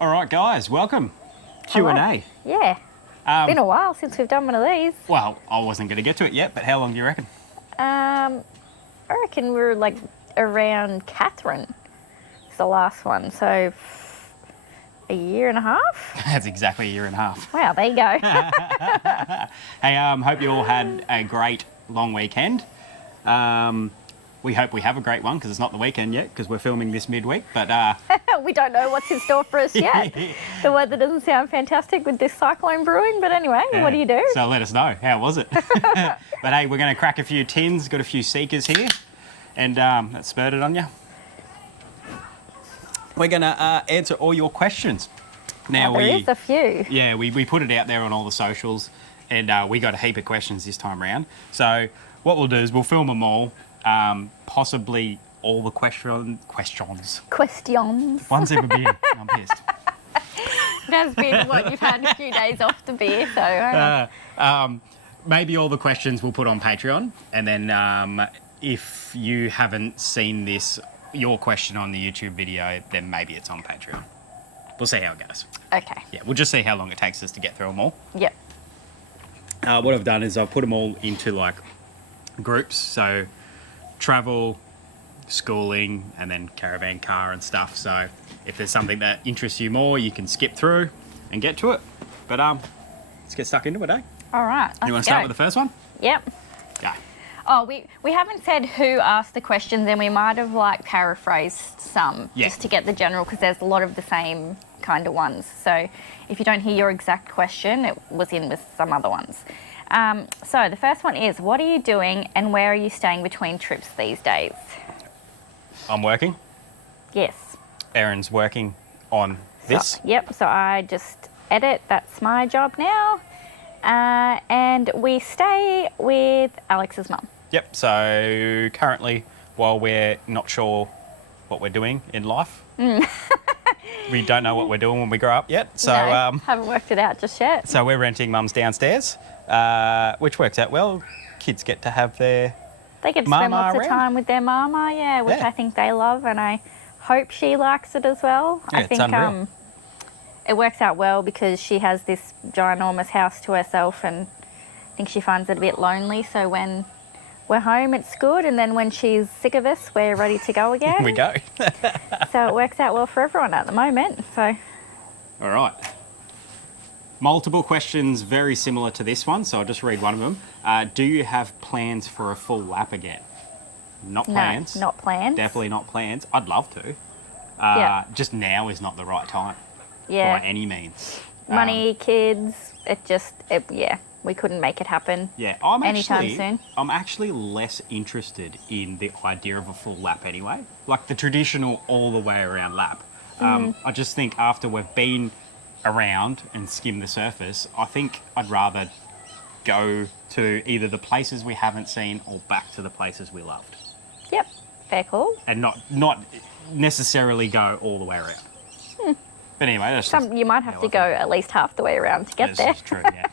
All right, guys, welcome. Q&A. Yeah. Been a while since we've done one of these. Well, I wasn't going to get to it yet, but how long do you reckon? I reckon we were like around Catherine. It's the last one, so a year and a half? That's exactly a year and a half. Wow, there you go. Hey, hope you all had a great long weekend. We hope we have a great one because it's not the weekend yet because we're filming this midweek, but... We don't know what's in store for us yet. The weather doesn't sound fantastic with this cyclone brewing, but anyway, what do you do? So let us know. How was it? But hey, we're going to crack a few tins, got a few seekers here, and that spurred it on you. We're going to answer all your questions. Now there is a few. Yeah, we put it out there on all the socials, and we got a heap of questions this time around. So what we'll do is we'll film them all, possibly all the questions. One's ever beer. I'm pissed. It has been what you've had a few days off the beer, so. Maybe all the questions we'll put on Patreon, and then if you haven't seen your question on the YouTube video, then maybe it's on Patreon. We'll see how it goes. Okay. Yeah, we'll just see how long it takes us to get through them all. Yep. What I've done is I've put them all into like groups, so travel, schooling, and then caravan car and stuff. So if there's something that interests you more, you can skip through and get to it. But let's get stuck into it, eh? All right. You want to start with the first one? Yep. Go. Oh, we haven't said who asked the questions, and we might have like paraphrased some just to get the general, because there's a lot of the same kind of ones. So if you don't hear your exact question, it was in with some other ones. So the first one is, what are you doing and where are you staying between trips these days? I'm working. Yes. Erin's working on this. So I just edit. That's my job now. And we stay with Alex's mum. Yep, so currently, while we're not sure what we're doing in life, we don't know what we're doing when we grow up yet. So no, haven't worked it out just yet. So we're renting mum's downstairs, which works out well. Kids get to have their They get to spend lots of time with their mama, which I think they love, and I hope she likes it as well. Yeah, I think it's unreal. It works out well because she has this ginormous house to herself, and I think she finds it a bit lonely. So when we're home, it's good, and then when she's sick of us, we're ready to go again. We go. So it works out well for everyone at the moment. So. All right. Multiple questions very similar to this one, so I'll just read one of them. Do you have plans for a full lap again? Not plans. No, not plans. Definitely not plans. I'd love to. Just now is not the right time. Yeah. By any means. Money, kids, we couldn't make it happen. Yeah, anytime soon. I'm actually less interested in the idea of a full lap anyway. Like the traditional all the way around lap. I just think after we've been around and skimmed the surface, I think I'd rather go to either the places we haven't seen or back to the places we loved. Yep, fair call. And not necessarily go all the way around. But anyway, that's you might have to go at least half the way around to get there. That's true, yeah.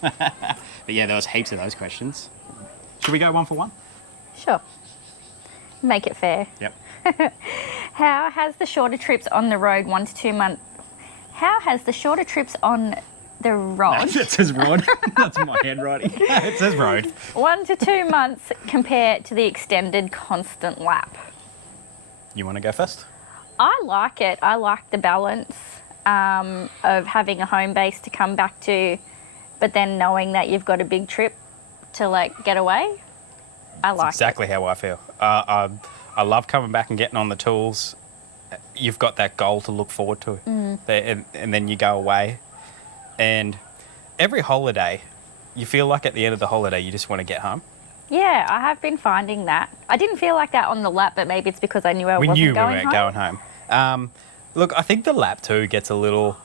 But yeah, there was heaps of those questions. Should we go one for one? Sure. Make it fair. Yep. How has the shorter trips on the road 1 to 2 months? How has the shorter trips on the road? It says road. That's my handwriting. It says road. 1 to 2 months compared to the extended constant lap. You want to go first? I like it. I like the balance of having a home base to come back to, but then knowing that you've got a big trip to like get away. I like exactly how I feel. I love coming back and getting on the tools. You've got that goal to look forward to, and then you go away. And every holiday, you feel like at the end of the holiday, you just want to get home. Yeah, I have been finding that. I didn't feel like that on the lap, but maybe it's because I knew I wasn't going home. We knew we weren't going home. Look, I think the lap too gets a little...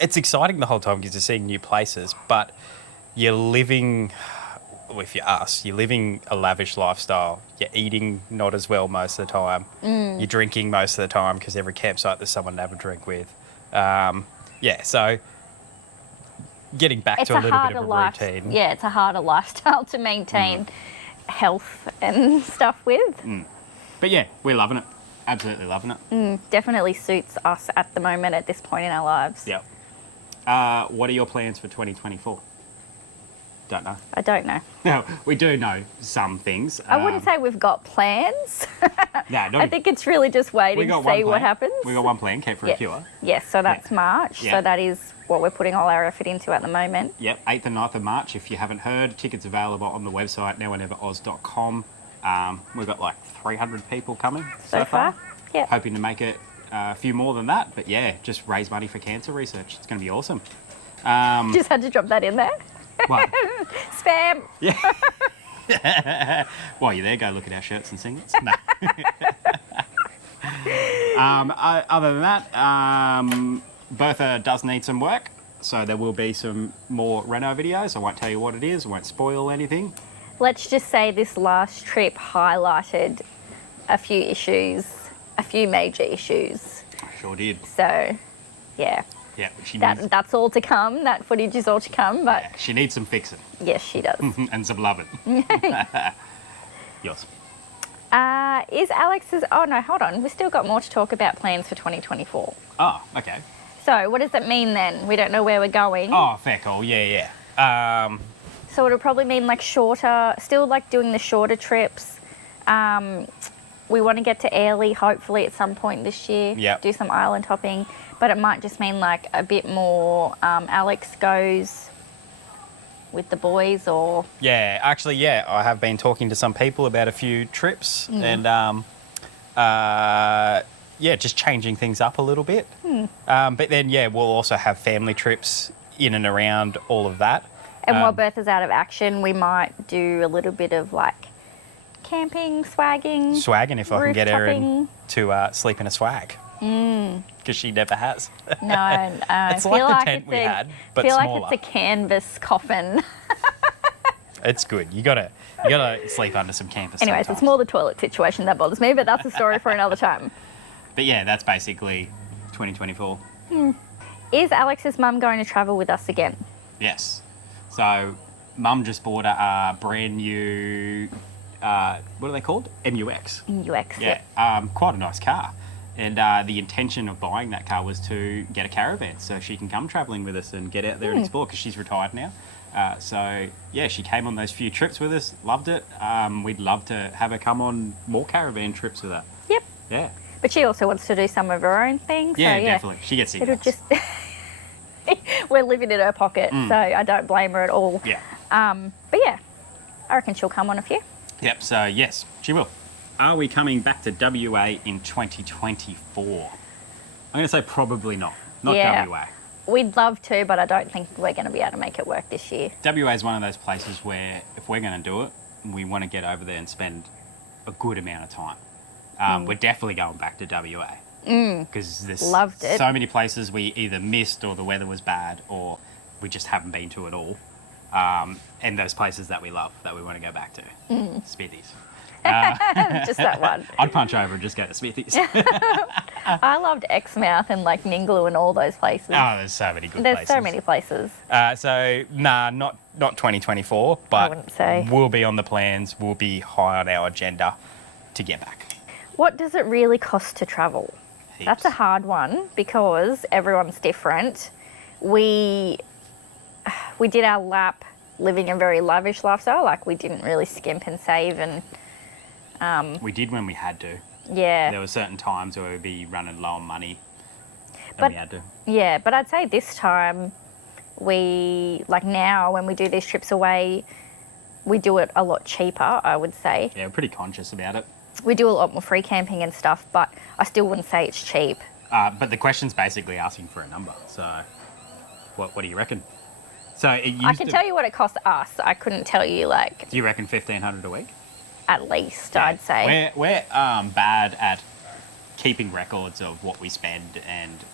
It's exciting the whole time because you're seeing new places, but you're living... Well, if you're us, you're living a lavish lifestyle. You're eating not as well most of the time. You're drinking most of the time because every campsite there's someone to have a drink with. So getting back to a little bit of a routine. Yeah, it's a harder lifestyle to maintain health and stuff with. But yeah, we're loving it. absolutely loving it. Definitely suits us at the moment at this point in our lives. Yep. What are your plans for 2024? Don't know. I don't know. No, we do know some things. I wouldn't say we've got plans. No, I think it's really just waiting to see what happens. We got one plan, Keep for a Cure. Yes, so that's March. Yeah. So that is what we're putting all our effort into at the moment. Yep, 8th and 9th of March. If you haven't heard, tickets available on the website, nowandeveroz.com. We've got like 300 people coming so far. Yeah. Hoping to make it a few more than that. But yeah, just raise money for cancer research. It's going to be awesome. Just had to drop that in there. What? Spam. Yeah. While you're there, go look at our shirts and singlets. No. Other than that, Bertha does need some work, so there will be some more reno videos. I won't tell you what it is. I won't spoil anything. Let's just say this last trip highlighted a few issues, a few major issues. I sure did. So, yeah. Yeah, That's all to come. That footage is all to come, but... Yeah, she needs some fixing. Yes, she does. And some loving. Yours. Is Alex's... Oh, no, hold on. We've still got more to talk about plans for 2024. Oh, okay. So, what does it mean then? We don't know where we're going. Oh, fair call. Yeah. So it'll probably mean like shorter... Still like doing the shorter trips. We want to get to Airlie, hopefully, at some point this year. Yep. Do some island hopping. But it might just mean like a bit more Alex goes with the boys or... Yeah, actually, yeah, I have been talking to some people about a few trips and, yeah, just changing things up a little bit. But then, yeah, we'll also have family trips in and around all of that. And while Bertha's out of action, we might do a little bit of like camping, swagging. Swagging, if I can get her roof-topping. to sleep in a swag. Because she never has. No, it's like the tent we had, but feel smaller. like it's a canvas coffin. It's good. You gotta sleep under some canvas. Anyways, sometimes. it's more the toilet situation that bothers me, but that's a story for another time. But yeah, that's basically 2024. Is Alex's mum going to travel with us again? Yes. So, Mum just bought a brand new, what are they called? MUX. UX. Yeah, quite a nice car. And the intention of buying that car was to get a caravan so she can come travelling with us and get out there and explore because she's retired now. So, yeah, she came on those few trips with us, loved it. We'd love to have her come on more caravan trips with her. Yep. Yeah. But she also wants to do some of her own things. Yeah, so, definitely. She gets sick. It'll just... We're living in her pocket, so I don't blame her at all. Yeah. But yeah, I reckon she'll come on a few. Yep, so yes, she will. Are we coming back to WA in 2024? I'm going to say probably not. Not Yeah. WA. We'd love to, but I don't think we're going to be able to make it work this year. WA is one of those places where if we're going to do it, we want to get over there and spend a good amount of time. We're definitely going back to WA. Because there's Loved it. so many places we either missed or the weather was bad or we just haven't been to at all. And those places that we love, that we want to go back to. Smithies. Just that one. I'd punch over and just go to Smithies. I loved Exmouth and like Ningaloo and all those places. Oh, there's so many good There's places. so many places. So, not 2024, but wouldn't say. we'll be on the plans. We'll be high on our agenda to get back. What does it really cost to travel? Heaps. That's a hard one because everyone's different. We did our lap living a very lavish lifestyle. Like we didn't really skimp and save and We did when we had to. yeah. There were certain times where we'd be running low on money and But- we had to. Yeah, but I'd say this time now when we do these trips away, we do it a lot cheaper, I would say. Yeah, we're pretty conscious about it. We do a lot more free camping and stuff, but I still wouldn't say it's cheap. But the question's basically asking for a number. So, what do you reckon? So it used I can tell you what it cost us. I couldn't tell you like Do you reckon 1,500 a week? at least, I'd say. We're bad at keeping records of what we spend, and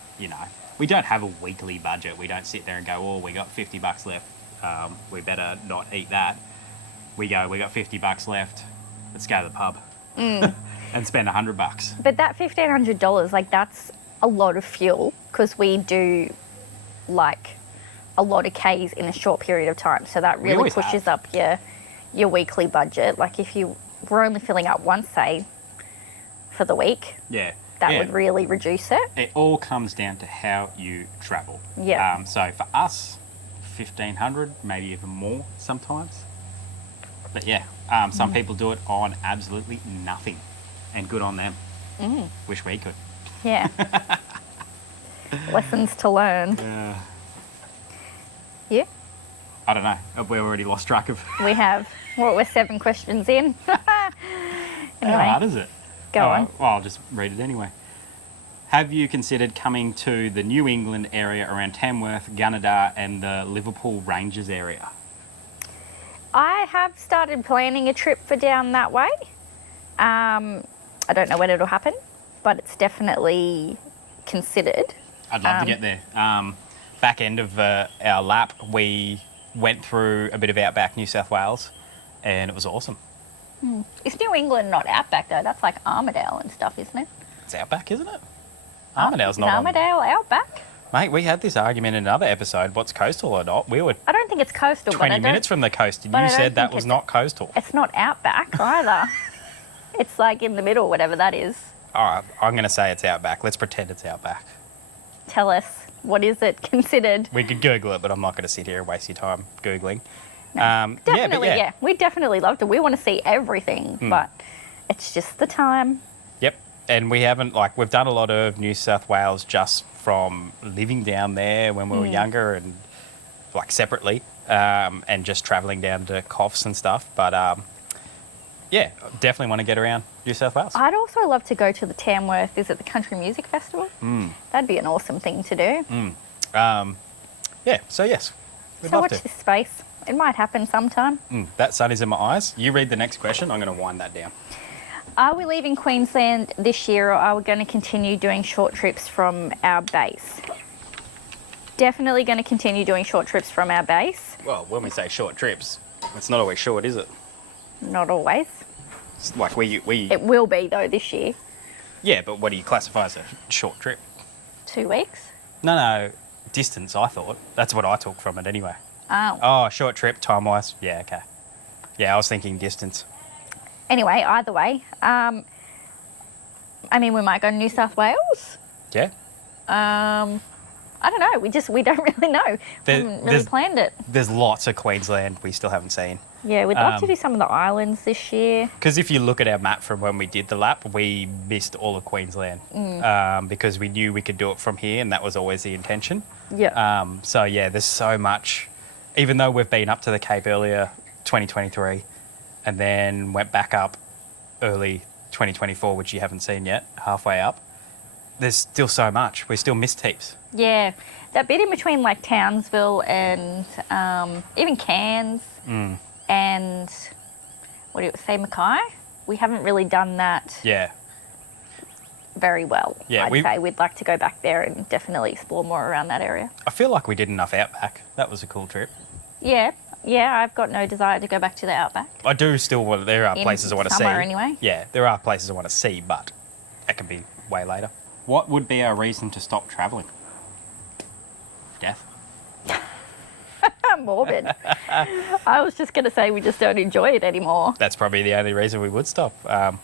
we don't have a weekly budget. We don't sit there and go, oh, we got $50 left. We better not eat that. We got $50 left. Let's go to the pub and spend $100. But that $1,500, like that's a lot of fuel because we do like a lot of Ks in a short period of time. So that really always pushes have. up your weekly budget. Like if you were only filling up once, say, for the week. Yeah. That Yeah. would really reduce it. It all comes down to how you travel. Yeah. So for us, 1,500, maybe even more sometimes. But yeah, some people do it on absolutely nothing, and good on them. Wish we could. Yeah. Lessons to learn. Yeah, I don't know. We've already lost track of. we have. Well, we're 7 questions in. How hard is it? Go on. Well, I'll just read it anyway. Have you considered coming to the New England area around Tamworth, Gunnedah, and the Liverpool Ranges area? I have started planning a trip for down that way. I don't know when it'll happen, but it's definitely considered. I'd love to get there. Back end of our lap, we went through a bit of outback New South Wales, and it was awesome. Is New England not outback though? That's like Armidale and stuff, isn't it? It's outback, isn't it? Armidale's Is not on. Armidale outback? Mate, we had this argument in another episode, what's coastal or not. We were I don't think it's coastal. 20 but I minutes from the coast, and but I you don't said that think was it's- not coastal. It's not outback either. It's like in the middle, whatever that is. All right, I'm going to say it's outback. Let's pretend it's outback. Tell us, what is it considered? We could Google it, but I'm not going to sit here and waste your time Googling. Definitely, yeah. We definitely loved it. We want to see everything, but it's just the time. Yep. And we haven't, we've done a lot of New South Wales just from living down there when we were younger and, separately, and just travelling down to Coffs and stuff. But, yeah, definitely want to get around New South Wales. I'd also love to go to the Tamworth, is it the Country Music Festival? That'd be an awesome thing to do. Yeah, so yes, we'd So love watch to. this space. It might happen sometime. That sun is in my eyes. You read the next question. I'm going to wind that down. Are we leaving Queensland this year, or are we going to continue doing short trips from our base? Definitely going to continue doing short trips from our base. Well, when we say short trips, it's not always short, is it? Not always. It's like we It will be, though, this year. yeah, but what do you classify as a short trip? 2 weeks. No, distance, I thought. That's what I took from it anyway. Oh. Oh, short trip, time-wise. Yeah, okay. Yeah, I was thinking distance. Anyway, either way. I mean, we might go to New South Wales. Yeah. I don't know. We don't really know. We haven't really planned it. There's lots of Queensland we still haven't seen. Yeah, we'd love to do some of the islands this year. Because if you look at our map from when we did the lap, we missed all of Queensland because we knew we could do it from here, and that was always the intention. Yeah. So, yeah, there's so much. Even though we've been up to the Cape earlier, 2023, and then went back up early 2024, which you haven't seen yet, halfway up, there's still so much. We still missed heaps. Yeah. That bit in between like Townsville and even Cairns and, what do you say, Mackay? We haven't really done that Yeah. very well. Yeah, I'd say we'd like to go back there and definitely explore more around that area. I feel like we did enough outback. That was a cool trip. Yeah. Yeah, I've got no desire to go back to the outback. I do still want. There are In places I want to see. summer anyway. Yeah, there are places I want to see, but that can be way later. What would be our reason to stop travelling? Death. Morbid. I was just going to say we just don't enjoy it anymore. That's probably the only reason we would stop.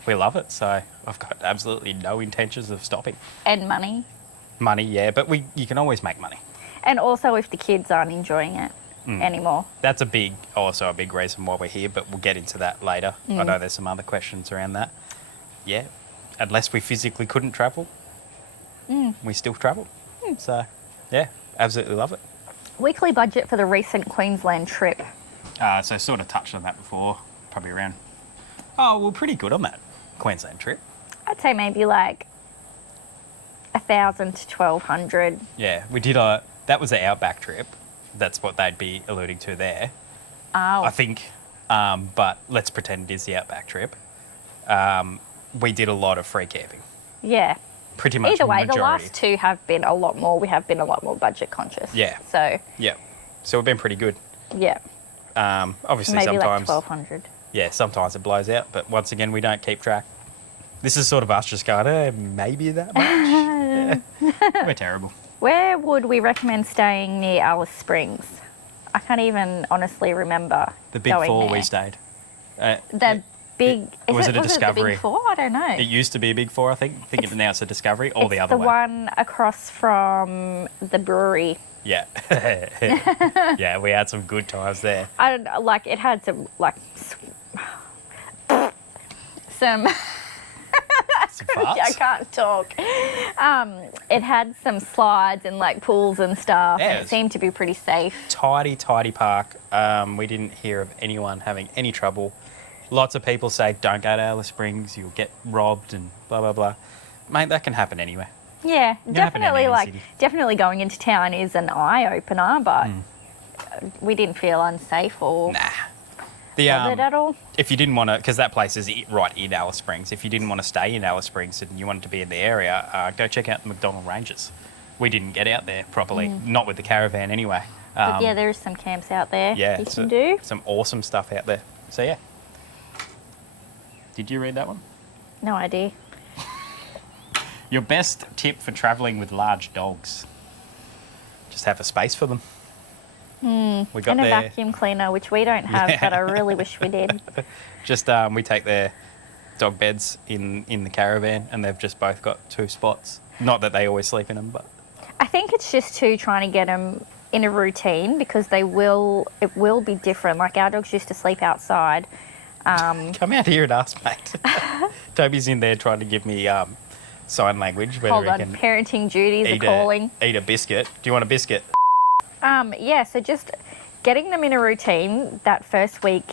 We love it, so I've got absolutely no intentions of stopping. And money. Money, yeah, but you can always make money. And also if the kids aren't enjoying it anymore. That's also a big reason why we're here, but we'll get into that later. I know there's some other questions around that. Yeah, unless we physically couldn't travel, we still travel. So, yeah, absolutely love it. Weekly budget for the recent Queensland trip. So sort of touched on that before, probably around. Oh, we're pretty good on that Queensland trip. I'd say maybe like 1,000 to 1,200. Yeah, we did that was the outback trip. That's what they'd be alluding to there. Oh. I think, but let's pretend it is the outback trip. We did a lot of free camping. Yeah. Pretty much Either way, majority. the last two have been a lot more. We have been a lot more budget conscious. Yeah. So, Yeah. So we've been pretty good. yeah. Obviously Maybe sometimes. like 1,200. Yeah, sometimes it blows out, but once again, we don't keep track. This is sort of us just going, maybe that much. Yeah. We're terrible. Where would we recommend staying near Alice Springs? I can't even honestly remember The big going four there. we stayed. The big. Was it a the Discovery? Big Four? I don't know. It used to be a Big Four, I think. I think now it's a Discovery, or the other the way. one across from the brewery. Yeah. Yeah, we had some good times there. I don't know, like it had some some. Some farts. I can't talk. It had some slides and like pools and stuff. Yeah, And it seemed to be pretty safe. Tidy park. We didn't hear of anyone having any trouble. Lots of people say, don't go to Alice Springs, you'll get robbed and blah, blah, blah. Mate, that can happen anywhere. Yeah, It can happen in definitely. any Like, city. definitely going into town is an eye opener, but we didn't feel unsafe or Nah. bothered at all. If you didn't want to, because that place is right in Alice Springs, if you didn't want to stay in Alice Springs and you wanted to be in the area, go check out the McDonnell Ranges. We didn't get out there properly, not with the caravan anyway. But yeah, there is some camps out there Yeah, you can do. some awesome stuff out there. So yeah. Did you read that one? No idea. Your best tip for travelling with large dogs? Just have a space for them. We got And a there. vacuum cleaner, which we don't have, Yeah. but I really wish we did. Just we take their dog beds in the caravan, and they've just both got 2 spots. Not that they always sleep in them, but I think it's just too trying to get them in a routine because it will be different. Like our dogs used to sleep outside. come out here and ask, mate. Toby's in there trying to give me sign language. Whether Hold he on, can parenting duties are calling. eat a biscuit. Do you want a biscuit? Yeah, so just getting them in a routine that first week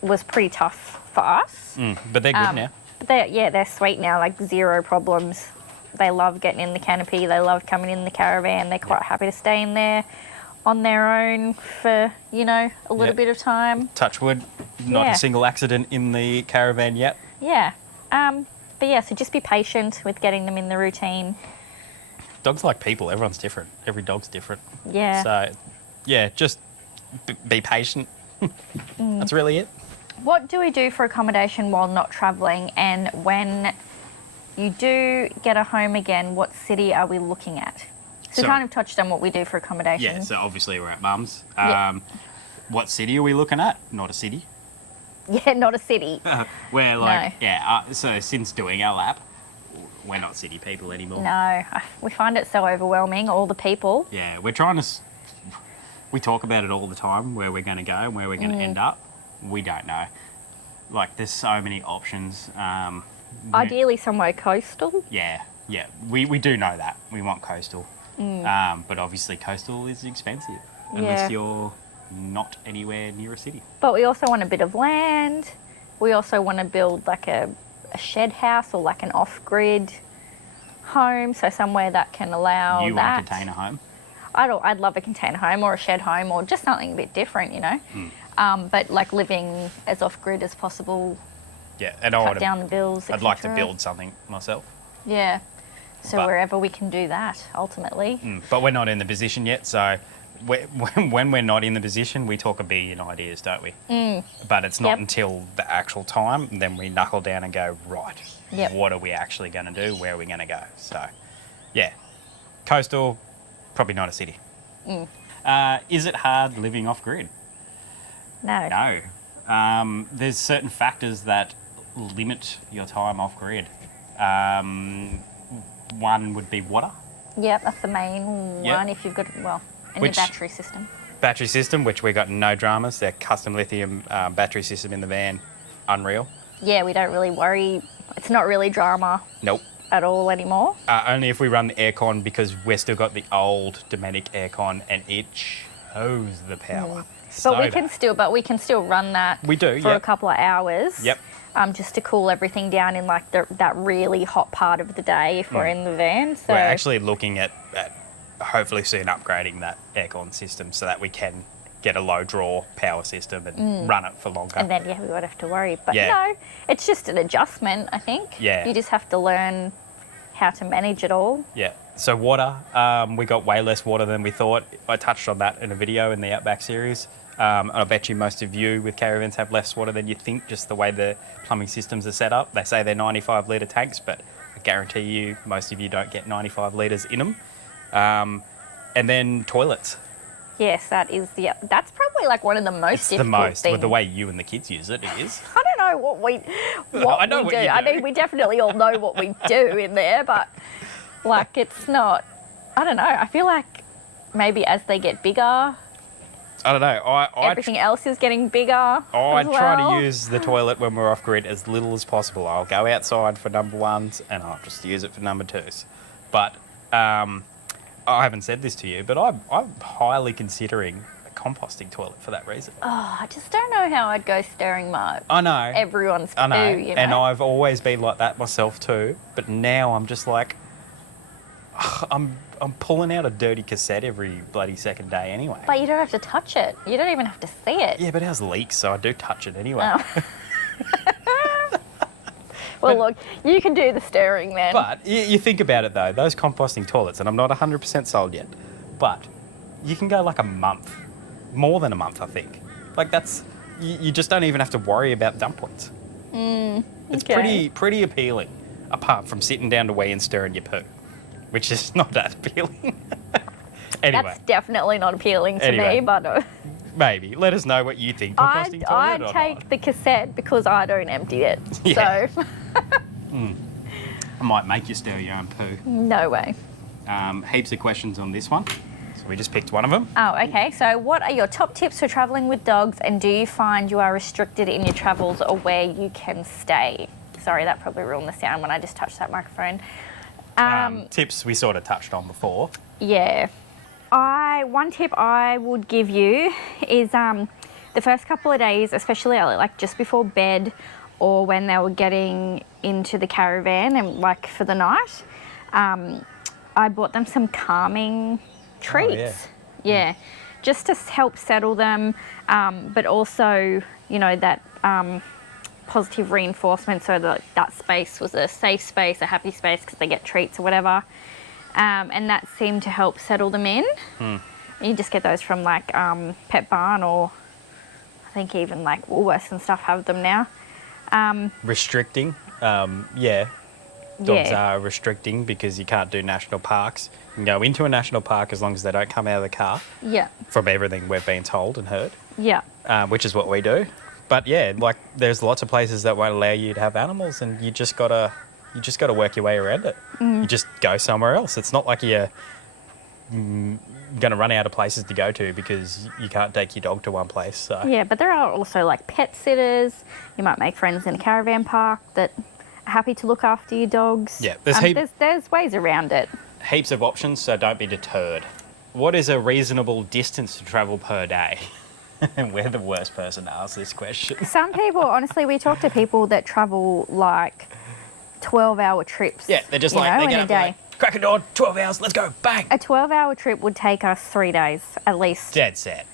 was pretty tough for us. But they're good now. They're sweet now, like 0 problems. They love getting in the canopy. They love coming in the caravan. They're quite happy to stay in there on their own for, a little bit of time. Touch wood, not Yeah. a single accident in the caravan yet. Yeah. But yeah, so just be patient with getting them in the routine. Dogs like people. Everyone's different. Every dog's different. Yeah. So, yeah, just be patient. That's really it. What do we do for accommodation while not travelling? And when you do get a home again, what city are we looking at? So we So- kind of touched on what we do for accommodation. Yeah, so obviously we're at Mum's. Yeah. What city are we looking at? Not a city. Yeah, not a city. We're like, No. so since doing our lap, we're not city people anymore. No, we find it so overwhelming, all the people. Yeah, we're trying to, we talk about it all the time, where we're going to go and where we're going to end up. We don't know. Like, there's so many options. Ideally somewhere coastal. Yeah, we do know that. We want coastal. But obviously coastal is expensive unless you're not anywhere near a city. But we also want a bit of land. We also want to build like a shed house or like an off-grid home, so somewhere that can allow You that. want a container home? I'd love a container home or a shed home or just something a bit different, But like living as off-grid as possible, Yeah, and cut down the bills. I'd like to etc. build something myself. Yeah. So But- wherever we can do that, ultimately. But we're not in the position yet, so when we're not in the position, we talk a billion ideas, don't we? But it's not Yep. until the actual time, then we knuckle down and go, right, Yep. what are we actually going to do? Where are we going to go? So, yeah, coastal, probably not a city. Is it hard living off-grid? No. No. There's certain factors that limit your time off-grid. One would be water. Yep, that's the main Yep. one if you've got, and Which- your battery system. Battery system, which we got no dramas. Their custom lithium battery system in the van, unreal. Yeah, we don't really worry. It's not really drama Nope. at all anymore. Only if we run the aircon, because we're still got the old Dometic aircon and it shows the power. So But we can still run that We do, for a yep. couple of hours. Yep. Just to cool everything down in like that really hot part of the day if we're in the van. So We're actually looking at hopefully soon upgrading that aircon system so that we can get a low draw power system and run it for longer. and then we won't have to worry. But Yeah. no, it's just an adjustment, I think. Yeah. You just have to learn how to manage it all. Yeah. So water, we got way less water than we thought. I touched on that in a video in the Outback series. And I bet you most of you with caravans have less water than you think, just the way the plumbing systems are set up. They say they're 95 litre tanks, but I guarantee you most of you don't get 95 litres in them. And then toilets. Yes, that's probably like one of the most It's the difficult most. things. With the way you and the kids use it, it is. I don't know what we do. What you do. I mean, we definitely all know what we do in there, but like it's not. I don't know. I feel like maybe as they get bigger, I don't know. everything else is getting bigger. I as try well. to use the toilet when we're off grid as little as possible. I'll go outside for number ones and I'll just use it for number twos. But I haven't said this to you, but I'm highly considering a composting toilet for that reason. Oh, I just don't know how I'd go stirring my I know. everyone's poo, I know. you know. And I've always been like that myself too. But now I'm just like, I'm pulling out a dirty cassette every bloody second day anyway. But you don't have to touch it. You don't even have to see it. Yeah, but ours leaks, so I do touch it anyway. Oh. Well, look, you can do the stirring then. But you think about it though, those composting toilets, and I'm not 100% sold yet, but you can go like a month, more than a month, I think. Like that's, you just don't even have to worry about dump points. It's okay. pretty appealing, apart from sitting down to wee and stirring your poo, which is not that appealing. Anyway. That's definitely not appealing to me, but Maybe. Let us know what you think. Composting toilet I'd or take not. the cassette because I don't empty it. Yeah. So, I might make you stir your own poo. no way. Heaps of questions on this one. So we just picked one of them. Oh, okay. So, what are your top tips for travelling with dogs, and do you find you are restricted in your travels or where you can stay? Sorry, that probably ruined the sound when I just touched that microphone. Tips we sort of touched on before. Yeah. One tip I would give you is the first couple of days, especially like just before bed or when they were getting into the caravan and like for the night, I bought them some calming treats. Yeah. Just to help settle them, but also, you know, that positive reinforcement so that that space was a safe space, a happy space because they get treats or whatever. And that seemed to help settle them in. You just get those from like Pet Barn, or I think even like Woolworths and stuff have them now. Restricting, yeah. Dogs are restricting because you can't do national parks. You can go into a national park as long as they don't come out of the car. Yeah. From everything we've been told and heard. Yeah. Which is what we do. But yeah, like there's lots of places that won't allow you to have animals, and you just gotta work your way around it. You just go somewhere else. It's not like you're going to run out of places to go to because you can't take your dog to one place. So. Yeah, but there are also like pet sitters. You might make friends in a caravan park that are happy to look after your dogs. Yeah, there's ways around it. Heaps of options, so don't be deterred. What is a reasonable distance to travel per day? And we're the worst person to ask this question. Some people, honestly, we talk to people that travel like 12-hour trips. Yeah, they're just you like, know, they in get a up day. like, crack a door, 12 hours, let's go, bang. A 12-hour trip would take us 3 days at least. Dead set.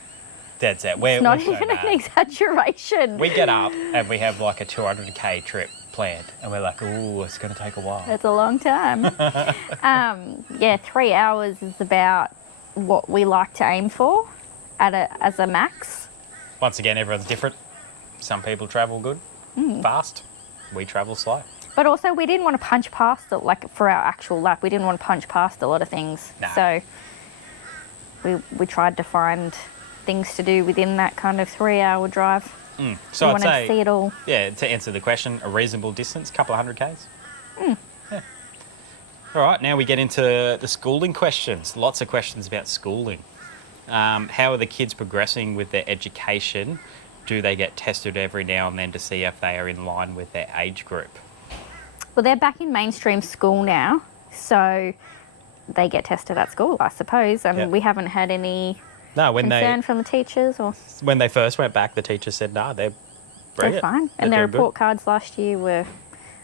It's not even an exaggeration. We get up and we have like a 200k trip planned, and we're like, ooh, it's going to take a while. That's a long time. Yeah, 3 hours is about what we like to aim for as a max. Once again, everyone's different. Some people travel good, fast. We travel slow. But also, we didn't want to punch past it, like for our actual lap. We didn't want to punch past a lot of things. Nah. So we tried to find things to do within that kind of 3-hour drive. So we I'd wanted say, to see it all. yeah, to answer the question, a reasonable distance, couple of 100k's. Yeah. All right, now we get into the schooling questions. Lots of questions about schooling. How are the kids progressing with their education? Do they get tested every now and then to see if they are in line with their age group? Well, they're back in mainstream school now, so they get tested at school, I suppose. And we haven't had any concern from the teachers. Or when they first went back, the teachers said, "No, they're brilliant. They're fine." And their report cards last year were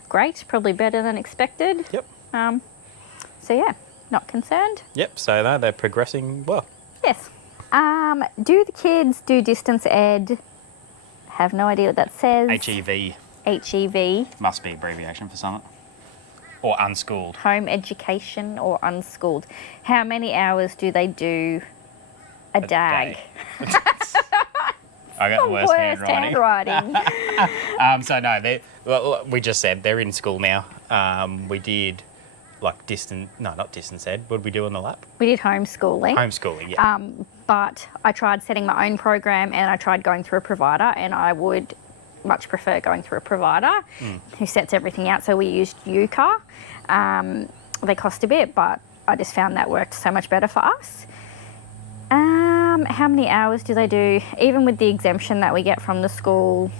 great, probably better than expected. Yep. So yeah, not concerned. Yep. So no, they're progressing well. Yes. Do the kids do distance ed? Have no idea what that says. HEV. HEV. Must be abbreviation for something. Or unschooled. Home education or unschooled. How many hours do they do a day? I got the worst handwriting. So no, we just said they're in school now. We did like not distance ed. What did we do on the lap? We did homeschooling. Homeschooling, yeah. But I tried setting my own program and I tried going through a provider, and I would much prefer going through a provider who sets everything out. So we used Yucca. They cost a bit, but I just found that worked so much better for us. How many hours do they do? Even with the exemption that we get from the school,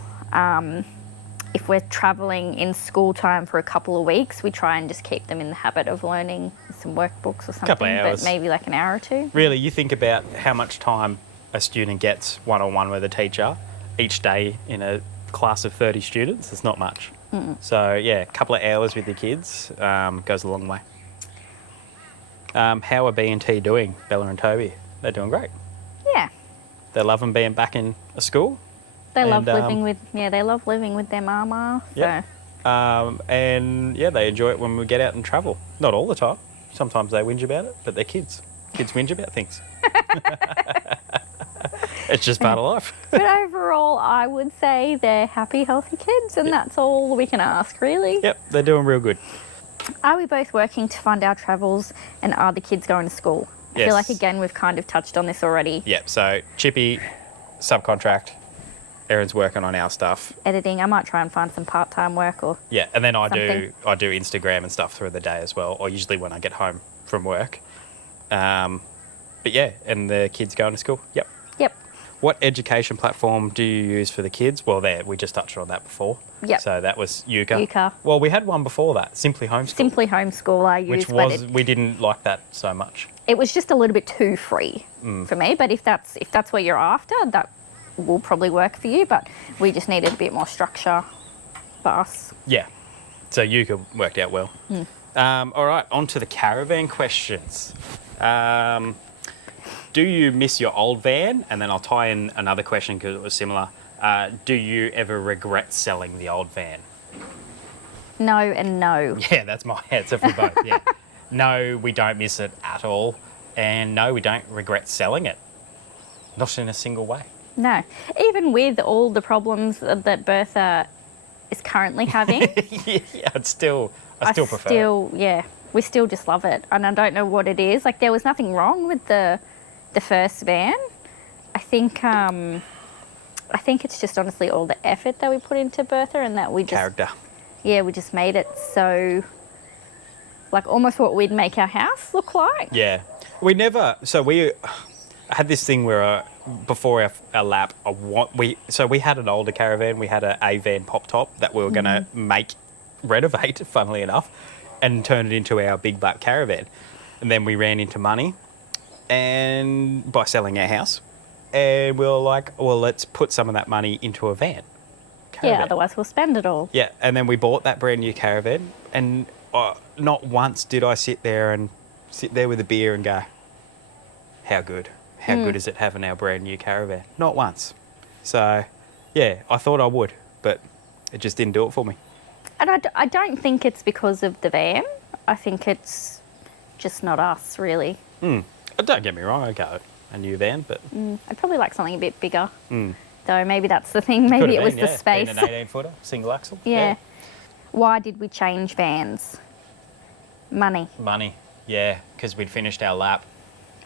if we're travelling in school time for a couple of weeks, we try and just keep them in the habit of learning some workbooks or something, Couple of hours. but maybe like an hour or two. Really, you think about how much time a student gets one-on-one with a teacher each day in a class of 30 students. It's not much. So, yeah, a couple of hours with your kids goes a long way. How are B&T doing, Bella and Toby? They're doing great. Yeah. They're loving being back in a school. They love living with their mama. So. Yeah. And yeah, they enjoy it when we get out and travel. Not all the time. Sometimes they whinge about it, but they're kids. Kids whinge about things. It's just part of life. But overall, I would say they're happy, healthy kids, and that's all we can ask, really. Yep, they're doing real good. Are we both working to fund our travels, and are the kids going to school? I feel like, again, we've kind of touched on this already. Yep, so Chippy, subcontract. Erin's working on our stuff. Editing. I might try and find some part-time work or Yeah, and then I something. do Instagram and stuff through the day as well, or usually when I get home from work. But yeah, and the kids going to school. Yep. Yep. What education platform do you use for the kids? Well, we just touched on that before. Yep. So that was Yucca. Yucca. Well, we had one before that, Simply Homeschool. Simply Homeschool I used, which we didn't like that so much. it was just a little bit too free for me. But if that's what you're after, that will probably work for you. But we just needed a bit more structure for us. Yeah. So Yucca worked out well. All right, on to the caravan questions. Do you miss your old van? And then I'll tie in another question because it was similar. Do you ever regret selling the old van? No and no. Yeah, that's my answer for both, yeah. No, we don't miss it at all. And no, we don't regret selling it. Not in a single way. No. Even with all the problems that Bertha is currently having. Yeah, I still prefer it. Yeah, we still just love it. And I don't know what it is. Like, there was nothing wrong with the first van. I think it's just honestly all the effort that we put into Bertha, and that we just... Character. Yeah, we just made it so... like almost what we'd make our house look like. Yeah. We never... So we had this thing where before our lap, we had an older caravan. We had a van pop top that we were going to renovate, funnily enough, and turn it into our big butt caravan. And then we ran into money and by selling our house. And we were like, well, let's put some of that money into a van. Caravan. Yeah, otherwise we'll spend it all. Yeah, and then we bought that brand new caravan, and not once did I sit there with a beer and go, how good? How good is it having our brand new caravan? Not once. So, yeah, I thought I would, but it just didn't do it for me. And I don't think it's because of the van. I think it's just not us, really. Don't get me wrong, I'd go a new van, but... I'd probably like something a bit bigger. Though maybe that's the thing. Maybe it was the space. An 18-footer, single axle. Yeah. Why did we change vans? Money. Money, yeah, because we'd finished our lap.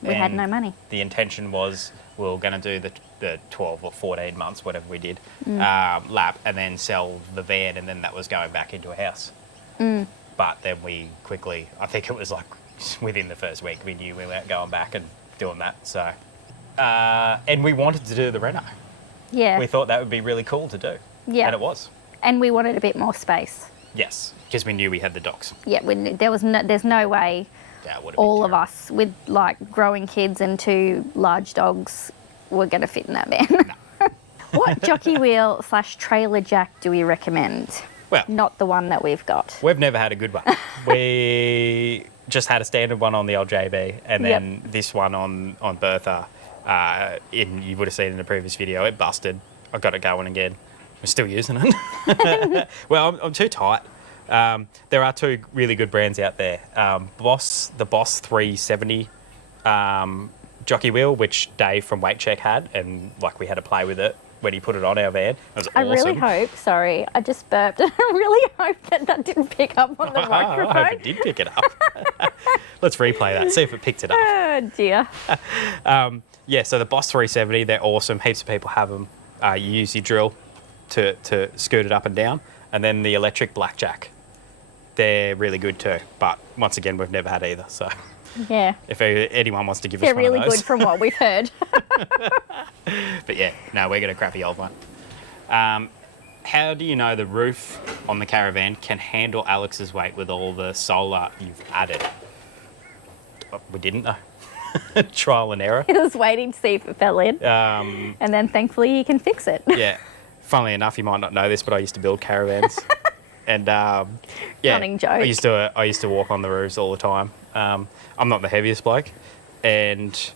We had no money. The intention was we were going to do the 12 or 14 months, whatever we did, lap, and then sell the van, and then that was going back into a house. But then we quickly, I think it was like within the first week, we knew we weren't going back and doing that. So, and we wanted to do the reno. Yeah. We thought that would be really cool to do. Yeah. And it was. And we wanted a bit more space. Yes, because we knew we had the dogs. Yeah, there's no way all of us with like growing kids and 2 large dogs were going to fit in that van. No. What jockey wheel / trailer jack do we recommend? Well, not the one that we've got. We've never had a good one. We just had a standard one on the old JB, and then this one on Bertha. You would have seen in the previous video, it busted. I got it going again. We're still using it. Well, I'm too tight. There are 2 really good brands out there. The Boss 370 jockey wheel, which Dave from WateCheck had, and like we had to play with it when he put it on our van. It was awesome. I really hope, sorry, I just burped. I really hope that didn't pick up on the microphone. I hope it did pick it up. Let's replay that, see if it picked it up. Oh dear. Yeah, so the Boss 370, they're awesome. Heaps of people have them. You use your drill to scoot it up and down. And then the electric blackjack. They're really good too. But once again, we've never had either. So Yeah. if anyone wants to give us They're one of really those. good from what we've heard. But yeah, no, we're getting a crappy old one. How do you know the roof on the caravan can handle Alex's weight with all the solar you've added? We didn't know. Trial and error. He was waiting to see if it fell in. And then thankfully he can fix it. Yeah. Funnily enough, you might not know this, but I used to build caravans. And yeah, Running joke. I used to walk on the roofs all the time. I'm not the heaviest bloke, and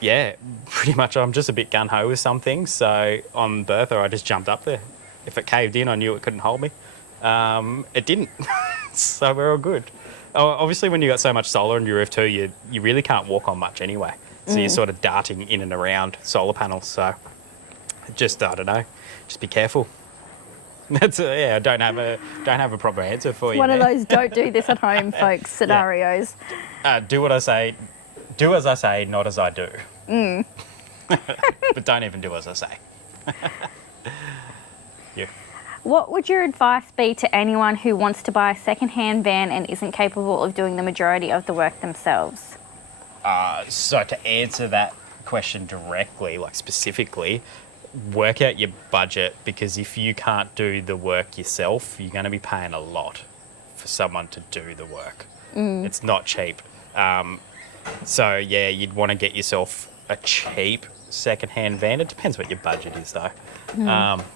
yeah, pretty much I'm just a bit gun ho with some things. So on Bertha, I just jumped up there. If it caved in, I knew it couldn't hold me. It didn't, so we're all good. Obviously, when you got so much solar on your roof too, you really can't walk on much anyway. So you're sort of darting in and around solar panels. So just I don't know, just be careful. That's yeah. I don't have a proper answer for you. One of there. those don't do this at home, folks, scenarios. Do what I say. Do as I say, not as I do. But don't even do as I say. You. What would your advice be to anyone who wants to buy a second-hand van and isn't capable of doing the majority of the work themselves? So to answer that question directly, like specifically, work out your budget, because if you can't do the work yourself, you're going to be paying a lot for someone to do the work. It's not cheap. So yeah, you'd want to get yourself a cheap second-hand van. It depends what your budget is though.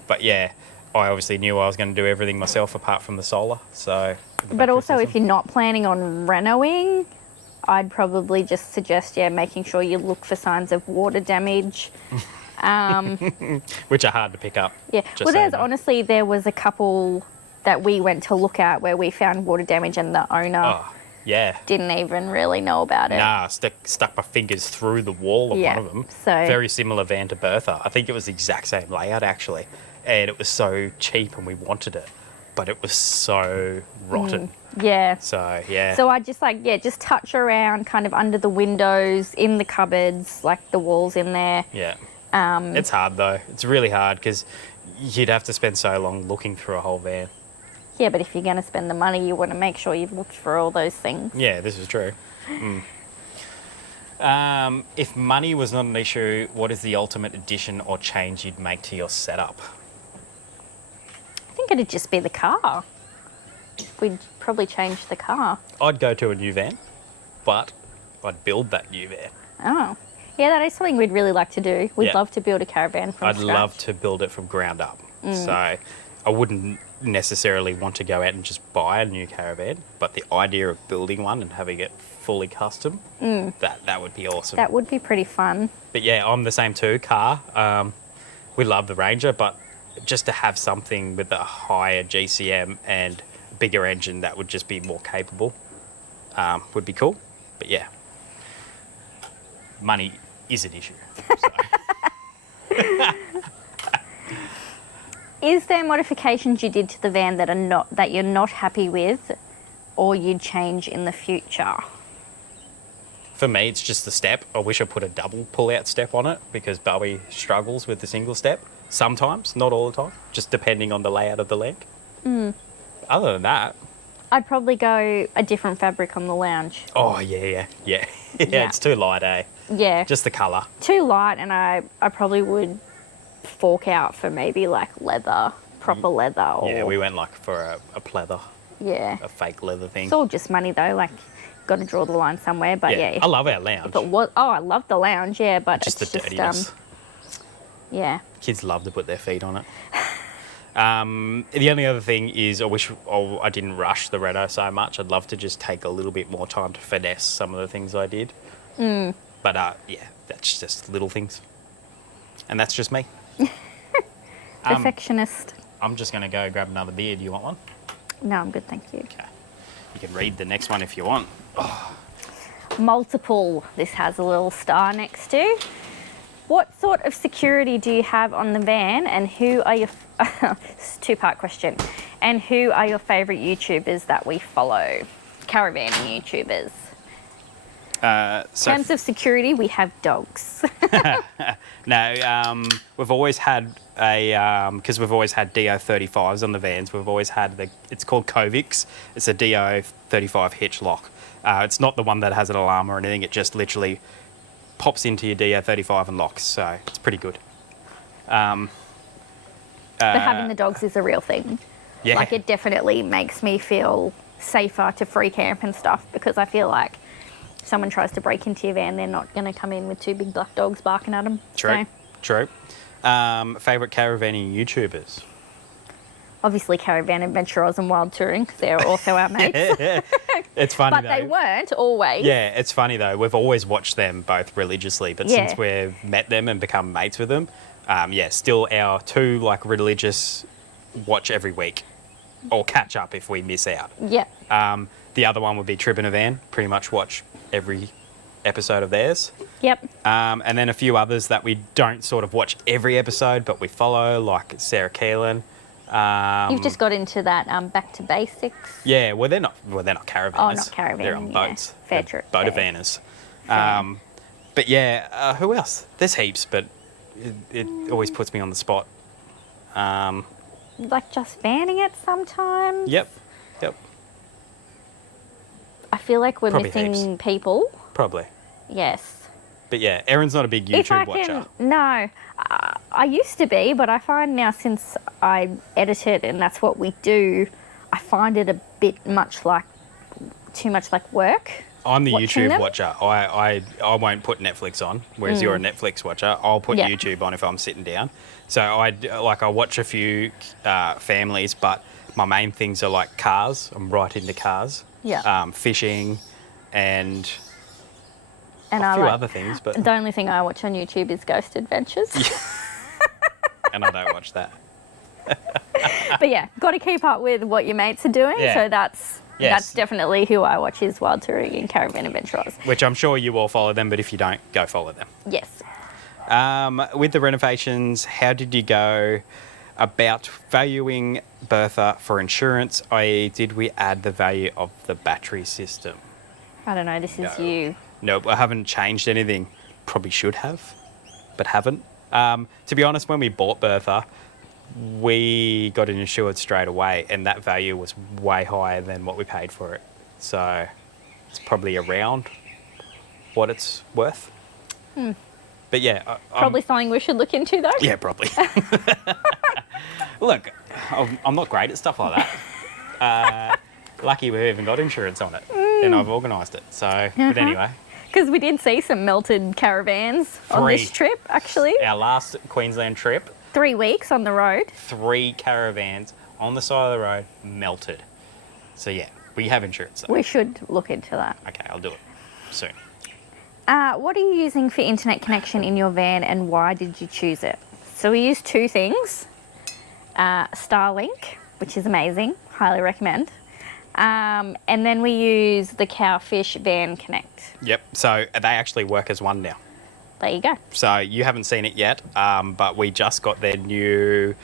But yeah, I obviously knew I was going to do everything myself apart from the solar. So. But also, if you're not planning on renoing, I'd probably just suggest, making sure you look for signs of water damage. Which are hard to pick up. Yeah. just Well, so you know. honestly, there was a couple that we went to look at where we found water damage and the owner Oh, yeah. didn't even really know about it. Nah, stuck my fingers through the wall of Yeah, one of them. so- Very similar van to Bertha. I think it was the exact same layout actually. And it was so cheap and we wanted it, but it was so rotten. Yeah. So, yeah. So I just just touch around kind of under the windows, in the cupboards, like the walls in there. yeah. It's hard though. It's really hard because you'd have to spend so long looking through a whole van. Yeah, but if you're going to spend the money, you want to make sure you've looked for all those things. Yeah, this is true. If money was not an issue, what is the ultimate addition or change you'd make to your setup? I think it'd just be the car. We'd probably change the car. I'd go to a new van, but I'd build that new van. Oh. Yeah, that is something we'd really like to do. We'd Yeah. love to build a caravan from I'd scratch. love to build it from ground up. So I wouldn't necessarily want to go out and just buy a new caravan, but the idea of building one and having it fully custom, that would be awesome. That would be pretty fun. But yeah, I'm the same too, car. We love the Ranger, but just to have something with a higher GCM and bigger engine that would just be more capable would be cool. But yeah, money is an issue. So. Is there modifications you did to the van that you're not happy with, or you'd change in the future? For me, it's just the step. I wish I put a double pull-out step on it because Bowie struggles with the single step. Sometimes, not all the time, just depending on the layout of the leg. Other than that, I'd probably go a different fabric on the lounge. oh yeah, Yeah. it's too light, eh? Yeah, Just the colour. too light, and I probably would fork out for maybe like leather, proper leather. Or, Yeah, we went like for a pleather, Yeah. a fake leather thing. It's all just money though, like, got to draw the line somewhere, but yeah. I love our lounge. But what? Oh, I love the lounge, yeah, but Just it's the just dirtiness. yeah. Kids love to put their feet on it. The only other thing is I wish I didn't rush the reno so much. I'd love to just take a little bit more time to finesse some of the things I did. But yeah, that's just little things. And that's just me. Perfectionist. I'm just going to go grab another beer. Do you want one? No, I'm good, thank you. Okay. You can read the next one if you want. Multiple. This has a little star next to. What sort of security do you have on the van, and who are your... It's a two-part question. And who are your favourite YouTubers that we follow? Caravan YouTubers. So In terms of security, we have dogs. No, we've always had because we've always had DO35s on the vans. We've always had it's called Covix. It's a DO35 hitch lock. It's not the one that has an alarm or anything. It just literally pops into your DO35 and locks. So it's pretty good. But having the dogs is a real thing. Yeah. Like, it definitely makes me feel safer to free camp and stuff, because I feel like if someone tries to break into your van, they're not going to come in with 2 big black dogs barking at them. True. True. Favourite caravanning YouTubers? Obviously, Caravan Adventurers and Wild Touring, 'cause they're also our mates. It's funny, But though. they weren't always. Yeah, it's funny, though. We've always watched them both religiously, but since we've met them and become mates with them, still our 2, like, religious watch every week, or catch up if we miss out. Yeah. The other one would be Trip in a Van. Pretty much watch every episode of theirs. Yep. And then a few others that we don't sort of watch every episode, but we follow, like Sarah Keelan. You've just got into that back to basics. Yeah, well, they're not caravanners. Oh, not caravanning. They're on yeah. boats. Fair They're true. Boat-a-vanners. But yeah, who else? There's heaps, but it always puts me on the spot. Like, just vanning it sometimes. Yep. I feel like we're Probably missing heaps. people. Probably. Yes. But yeah, Erin's not a big If I YouTube watcher. No. I used to be, but I find now, since I edit it and that's what we do, I find it a bit too much like work. I'm the watching YouTube them. watcher. I won't put Netflix on, whereas you're a Netflix watcher. I'll put Yeah. YouTube on if I'm sitting down. So I watch a few families, but my main things are like cars. I'm right into cars. Yeah. Fishing and And a I few like, other things, but the only thing I watch on YouTube is Ghost Adventures. and I don't watch that. But yeah, got to keep up with what your mates are doing. Yeah. So that's definitely who I watch, is Wild Touring and Caravan Adventurers. Which I'm sure you all follow them, but if you don't, go follow them. Yes. With the renovations, how did you go about valuing Bertha for insurance, i.e. did we add the value of the battery system? I don't know, this is you. Nope, I haven't changed anything. Probably should have, but haven't. To be honest, when we bought Bertha, we got it insured straight away, and that value was way higher than what we paid for it. So it's probably around what it's worth. But yeah. Probably something we should look into, though. Yeah, probably. Look, I'm not great at stuff like that. Lucky we've even got insurance on it, and I've organised it. So, but anyway. Because we did see some melted caravans on this 3. trip, actually. Our last Queensland trip, 3 weeks on the road. 3 caravans on the side of the road melted. So yeah, we have insurance though. We should look into that. Okay, I'll do it soon. What are you using for internet connection in your van, and why did you choose it? So we use 2 things. Starlink, which is amazing, highly recommend. And then we use the Cowfish Van Connect. Yep, so they actually work as one now. There you go. So you haven't seen it yet, but we just got their new,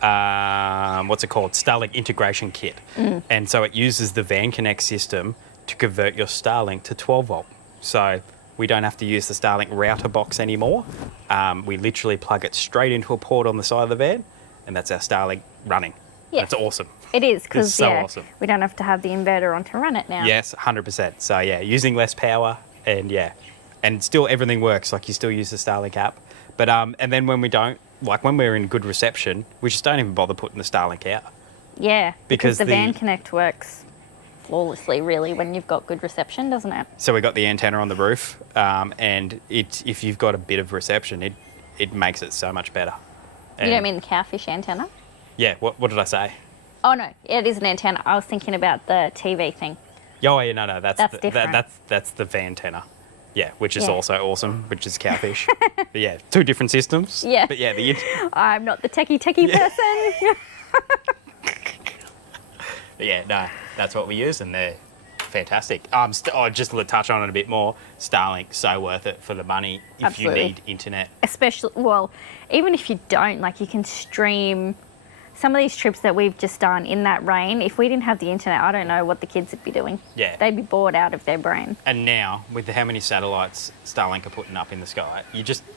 what's it called, Starlink integration kit. And so it uses the Van Connect system to convert your Starlink to 12 volt. So we don't have to use the Starlink router box anymore. We literally plug it straight into a port on the side of the van, and that's our Starlink running. Yes. That's awesome. It is, because so awesome. we don't have to have the inverter on to run it now. Yes, 100%. So yeah, using less power, and yeah, and still everything works. Like, you still use the Starlink app, but and then when we don't, like when we're in good reception, we just don't even bother putting the Starlink out. Yeah, because the the Van Connect works flawlessly, really, when you've got good reception, doesn't it? So we got the antenna on the roof, and if you've got a bit of reception, it makes it so much better. You don't mean the Cowfish antenna? Yeah. What did I say? Oh no, it is an antenna. I was thinking about the TV thing. Oh yeah, no, that's different. That's the van antenna. Yeah, which is Yeah. also awesome, which is Cowfish. But yeah, 2 different systems. Yeah. But yeah, I'm not the techie person. But yeah, no, that's what we use, and they're fantastic. Just to touch on it a bit more, Starlink, so worth it for the money if Absolutely. you need internet. Especially, well, even if you don't, like, you can stream some of these trips that we've just done in that rain, if we didn't have the internet, I don't know what the kids would be doing. Yeah. They'd be bored out of their brain. And now, with how many satellites Starlink are putting up in the sky,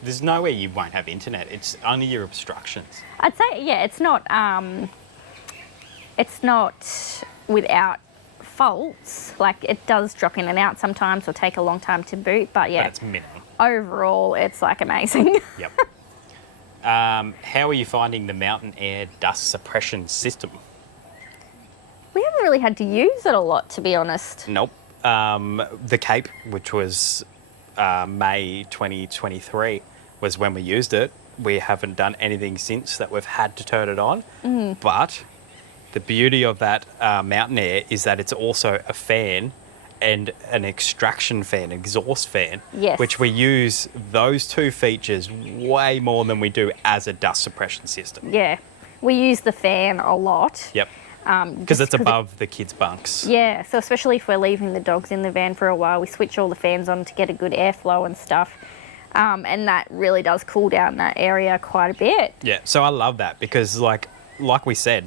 there's nowhere you won't have internet. It's only your obstructions. I'd say, yeah, it's not without faults. Like, it does drop in and out sometimes or take a long time to boot, but yeah. But it's minimum. Overall, it's like amazing. Yep. How are you finding the mountain air dust suppression system? We haven't really had to use it a lot, to be honest. Nope. The Cape, which was May 2023, was when we used it. We haven't done anything since that we've had to turn it on. But the beauty of that mountain air is that it's also a fan and an extraction fan, exhaust fan, yes. which we use those two features way more than we do as a dust suppression system. Yeah, we use the fan a lot. Yep. Because it's above the kids' bunks. Yeah, so especially if we're leaving the dogs in the van for a while, we switch all the fans on to get a good airflow and stuff. And that really does cool down that area quite a bit. Yeah, so I love that because like we said,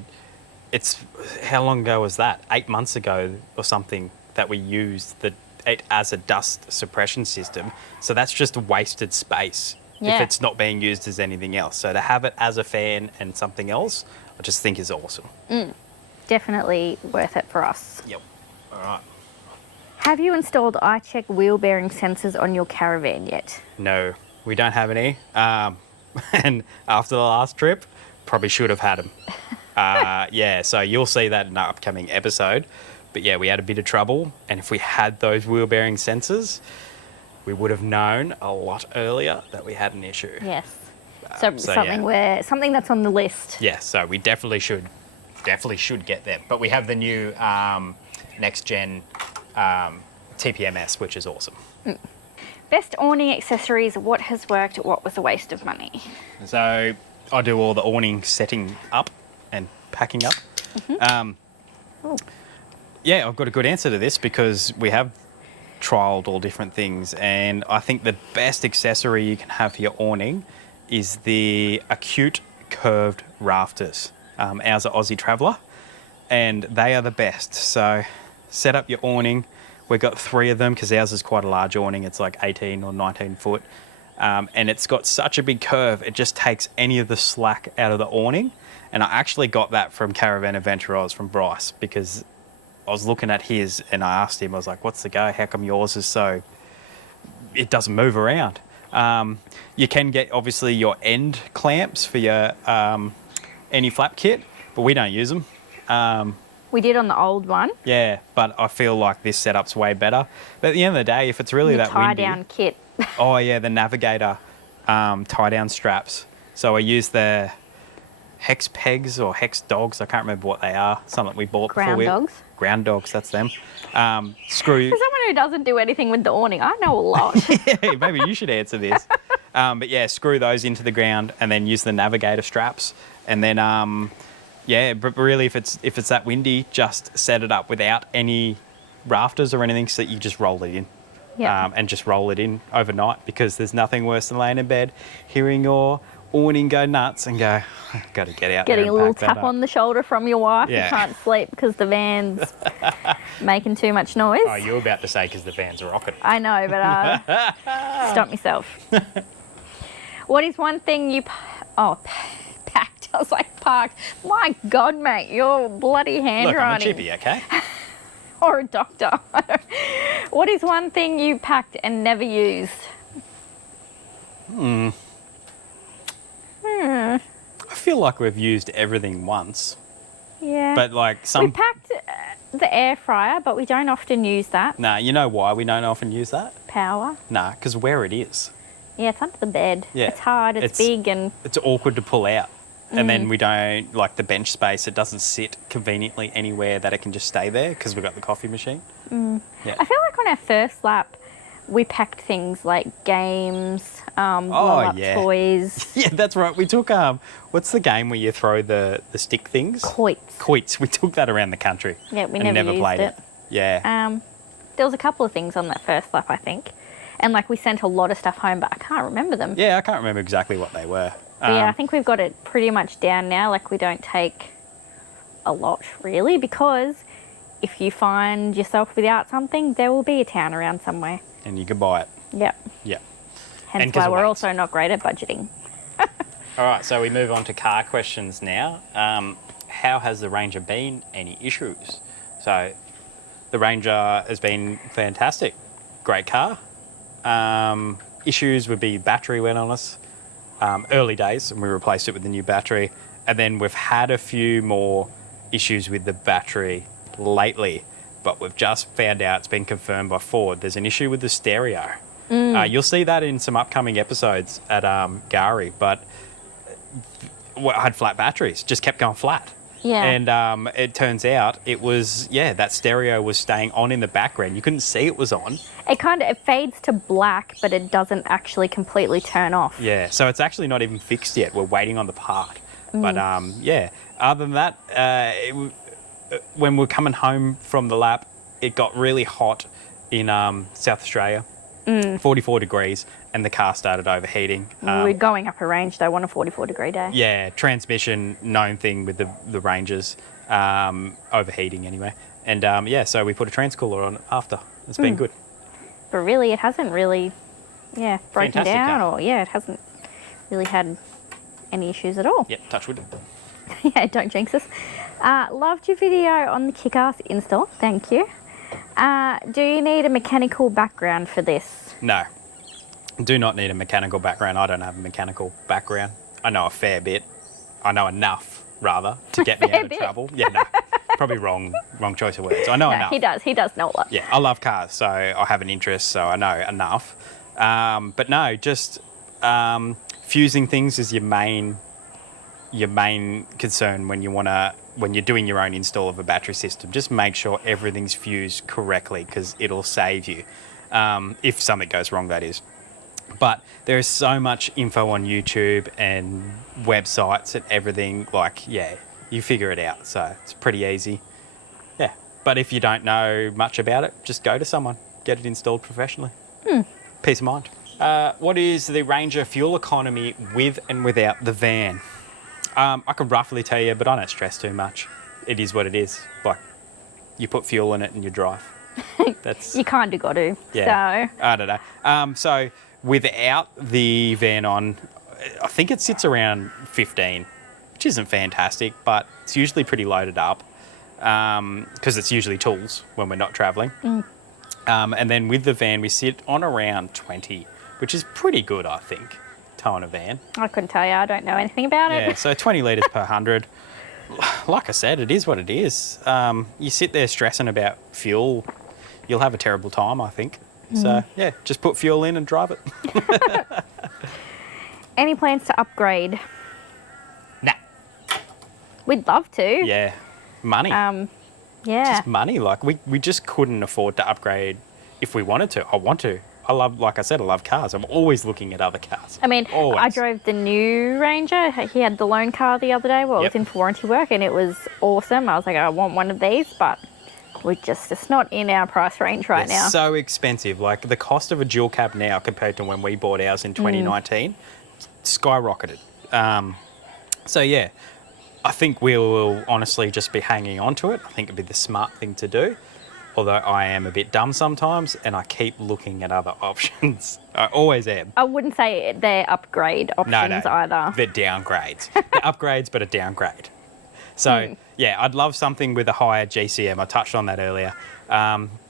it's, how long ago was that? 8 months ago or something that we used it as a dust suppression system. So that's just wasted space if it's not being used as anything else. So to have it as a fan and something else, I just think is awesome. Definitely worth it for us. Yep. All right. Have you installed iCheck wheel bearing sensors on your caravan yet? No, we don't have any. And after the last trip, probably should have had them. Yeah, so you'll see that in an upcoming episode. But yeah, we had a bit of trouble. And if we had those wheel bearing sensors, we would have known a lot earlier that we had an issue. Yes. So something that's on the list. Yeah, so we definitely should get them. But we have the new next gen TPMS, which is awesome. Best awning accessories, what has worked, what was a waste of money? So I do all the awning setting up and packing up. Yeah, I've got a good answer to this because we have trialled all different things, and I think the best accessory you can have for your awning is the acute curved rafters. Ours are Aussie Traveller, and they are the best. So set up your awning. We've got 3 of them because ours is quite a large awning. It's like 18 or 19 foot. And it's got such a big curve, it just takes any of the slack out of the awning. And I actually got that from Caravan Adventurers from Bryce because I was looking at his and I asked him, I was like, what's the go? How come yours is so, it doesn't move around? You can get obviously your end clamps for your any flap kit, but we don't use them. We did on the old one. Yeah, but I feel like this setup's way better. But at the end of the day, if it's really that windy... tie-down kit. Oh, yeah, the Navigator tie-down straps. So I use the Hex Pegs or Hex Dogs. I can't remember what they are. Something we bought before. Ground Dogs? Ground Dogs, that's them. Screw... For someone who doesn't do anything with the awning, I know a lot. Yeah, maybe you should answer this. But yeah, screw those into the ground and then use the Navigator straps. And then... yeah, but really, if it's that windy, just set it up without any rafters or anything, so that you just roll it in, and just roll it in overnight. Because there's nothing worse than laying in bed, hearing your awning go nuts, and go, I've got to get out. Getting there a and little pack tap that on the shoulder from your wife. Yeah. You can't sleep because the van's making too much noise. Oh, you were about to say because the van's rocking. I know, but stop myself. What is one thing you? Packed. I was like, parked. My God, mate, your bloody handwriting. Look, I'm a chippy, okay? Or a doctor. What is one thing you packed and never used? I feel like we've used everything once. Yeah. But like We packed the air fryer, but we don't often use that. Nah, you know why we don't often use that? Power. Nah, because where it is. Yeah, it's under the bed. Yeah. It's hard, it's big, and... It's awkward to pull out. And then we don't, like the bench space, it doesn't sit conveniently anywhere that it can just stay there because we've got the coffee machine. Yeah. I feel like on our first lap, we packed things like games, blow-up toys. Yeah, that's right. We took, what's the game where you throw the stick things? Quoits. Quoits. We took that around the country. Yeah, we and never used played it. Yeah. There was a couple of things on that first lap, I think. And like we sent a lot of stuff home, but I can't remember them. Yeah, I can't remember exactly what they were. But yeah, I think we've got it pretty much down now. Like, we don't take a lot, really, because if you find yourself without something, there will be a town around somewhere. And you can buy it. Yep. Yeah. Hence why we're also not great at budgeting. All right, so we move on to car questions now. How has the Ranger been? Any issues? So the Ranger has been fantastic. Great car. Issues would be battery went on us. Early days, and we replaced it with the new battery. And then we've had a few more issues with the battery lately, but we've just found out, it's been confirmed by Ford, there's an issue with the stereo. You'll see that in some upcoming episodes at Gari, but I had flat batteries, just kept going flat. Yeah. And it turns out it was, that stereo was staying on in the background. You couldn't see it was on. It fades to black, but it doesn't actually completely turn off. Yeah, so it's actually not even fixed yet. We're waiting on the part. But other than that, when we're coming home from the lap, it got really hot in South Australia, 44 degrees, and the car started overheating. We're going up a range though on a 44-degree day. Yeah, transmission, known thing with the Rangers, overheating anyway. And so we put a transcooler on after. It's been good. But really, it hasn't really, broken Fantastic down, car. or it hasn't really had any issues at all. Yep, touch wood. Yeah, don't jinx us. Loved your video on the Kickass install. Thank you. Do you need a mechanical background for this? No. Do not need a mechanical background. I don't have a mechanical background. I know a fair bit. I know enough, rather, to get me out of trouble. Yeah, no. Probably wrong choice of words. I know enough. He does know a lot. Yeah, I love cars, so I have an interest, so I know enough. But no, just fusing things is your main concern when you're doing your own install of a battery system. Just make sure everything's fused correctly, because it'll save you if something goes wrong, that is. But there is so much info on YouTube and websites and everything. You figure it out, so it's pretty easy. Yeah, but if you don't know much about it, just go to someone, get it installed professionally. Peace of mind. What is the Ranger fuel economy with and without the van? I could roughly tell you, but I don't stress too much. It is what it is. Like, you put fuel in it and you drive. That's You kind of got to. yeah. So I don't know. So without the van on, I think it sits around 15, which isn't fantastic, but it's usually pretty loaded up because it's usually tools when we're not travelling. And then with the van, we sit on around 20, which is pretty good, I think, towing a van. I couldn't tell you. I don't know anything about it. Yeah, so 20 litres per 100. Like I said, it is what it is. You sit there stressing about fuel, you'll have a terrible time, I think. So, just put fuel in and drive it. Any plans to upgrade? Nah. We'd love to. Yeah. Money. Yeah. Just money. Like, we just couldn't afford to upgrade if we wanted to. I want to. Like I said, I love cars. I'm always looking at other cars. I mean, Always. I drove the new Ranger. He had the loan car the other day. Well, it was in for warranty work, and it was awesome. I was like, I want one of these, but it's not in our price range right now. So expensive. Like, the cost of a dual cab now compared to when we bought ours in 2019, skyrocketed. So, yeah, I think we will honestly just be hanging on to it. I think it'd be the smart thing to do. Although I am a bit dumb sometimes and I keep looking at other options. I always am. I wouldn't say they're upgrade options either. They're downgrades. They're upgrades, but a downgrade. So, yeah, I'd love something with a higher GCM. I touched on that earlier.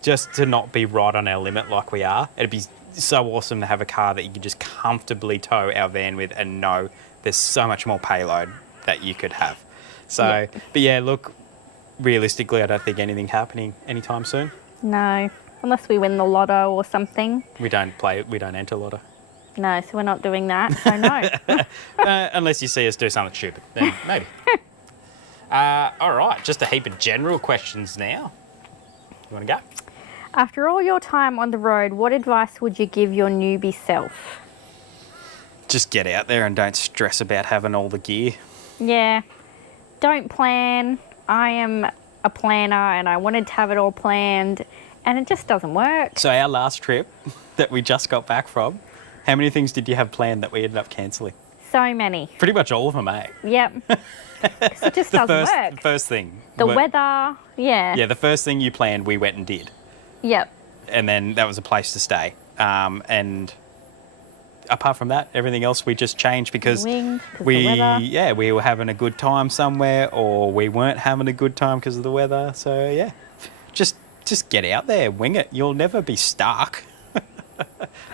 Just to not be right on our limit like we are. It'd be so awesome to have a car that you could just comfortably tow our van with and know there's so much more payload that you could have. So, but yeah, look, realistically, I don't think anything happening anytime soon. No, unless we win the lotto or something. We don't enter lotto. No, so we're not doing that, so no. Unless you see us do something stupid, then maybe. All right, just a heap of general questions now. You want to go? After all your time on the road, what advice would you give your newbie self? Just get out there and don't stress about having all the gear. Yeah, don't plan. I am a planner and I wanted to have it all planned and it just doesn't work. So our last trip that we just got back from, how many things did you have planned that we ended up cancelling? So many. Pretty much all of them, eh? Yep. 'Cause it just doesn't work. First thing. The weather, yeah. Yeah, the first thing you planned, we went and did. Yep. And then that was a place to stay. And apart from that, everything else we just changed because the weather. we were having a good time somewhere, or we weren't having a good time because of the weather. So yeah, just get out there, wing it. You'll never be stuck.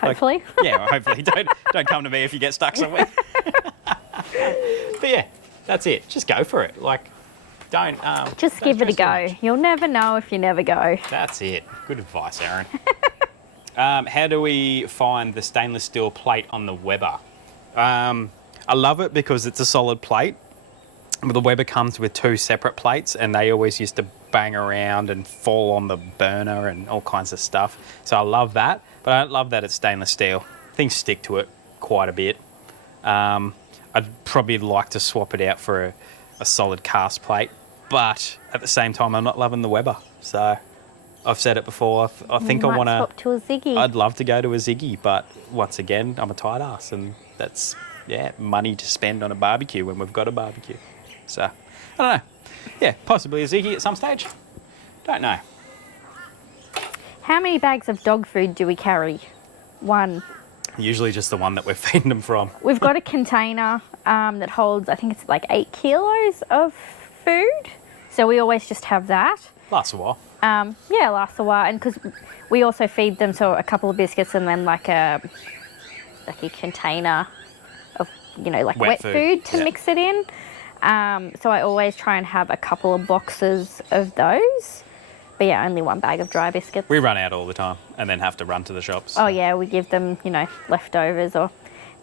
Hopefully. Hopefully. Don't come to me if you get stuck somewhere. But yeah, that's it. Just go for it. Like, don't. Just don't give it a stress too go. much. You'll never know if you never go. That's it. Good advice, Aaron. How do we find the stainless steel plate on the Weber? I love it because it's a solid plate. But the Weber comes with 2 separate plates, and they always used to bang around and fall on the burner and all kinds of stuff. So I love that, but I don't love that it's stainless steel. Things stick to it quite a bit. I'd probably like to swap it out for a solid cast plate, but at the same time, I'm not loving the Weber. So I've said it before. I think I want to swap to a Ziggy. I'd love to go to a Ziggy, but once again, I'm a tight ass, and that's money to spend on a barbecue when we've got a barbecue. So I don't know. Yeah, possibly a Ziggy at some stage. Don't know. How many bags of dog food do we carry? 1. Usually just the one that we're feeding them from. We've got a container that holds, I think it's like 8 kilos of food. So we always just have that. Lasts a while. Yeah, it lasts a while. And because we also feed them, so a couple of biscuits and then like a container of, like wet food to mix it in. So I always try and have a couple of boxes of those. But yeah, only 1 bag of dry biscuits. We run out all the time and then have to run to the shops. Oh yeah, we give them, leftovers, or